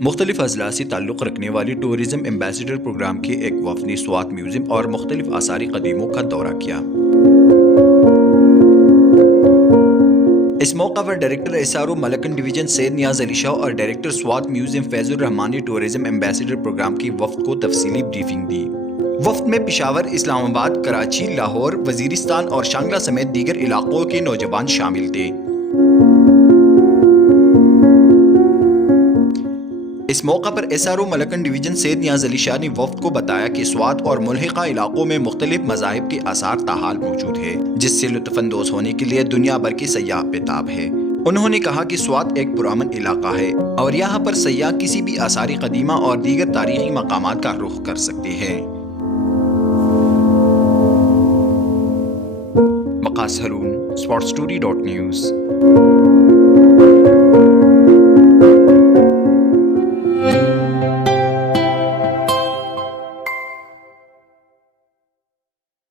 مختلف اضلاع سے تعلق رکھنے والی ٹورزم ایمبیسیڈر پروگرام کے ایک وفد نے سوات میوزیم اور مختلف آثار قدیموں کا دورہ کیا۔ اس موقع پر ڈائریکٹر ایسارو ملکن ڈویژن سید نیاز علی شاہ اور ڈائریکٹر سوات میوزیم فیض الرحمان نے ٹورزم ایمبیسیڈر پروگرام کی وفد کو تفصیلی بریفنگ دی۔ وفد میں پشاور، اسلام آباد، کراچی، لاہور، وزیرستان اور شانگلہ سمیت دیگر علاقوں کے نوجوان شامل تھے۔ اس موقع پر ایسارو ملکن ڈویژن سید نیاز علی شاہ نے وفد کو بتایا کہ سوات اور ملحقہ علاقوں میں مختلف مذاہب کے آثار تاحال موجود ہے، جس سے لطف اندوز ہونے کے لیے دنیا بھر کے سیاح بےتاب ہے۔ انہوں نے کہا کہ سوات ایک پرامن علاقہ ہے اور یہاں پر سیاح کسی بھی آثار قدیمہ اور دیگر تاریخی مقامات کا رخ کر سکتے ہیں۔ وقاص ہارون، sportstory.news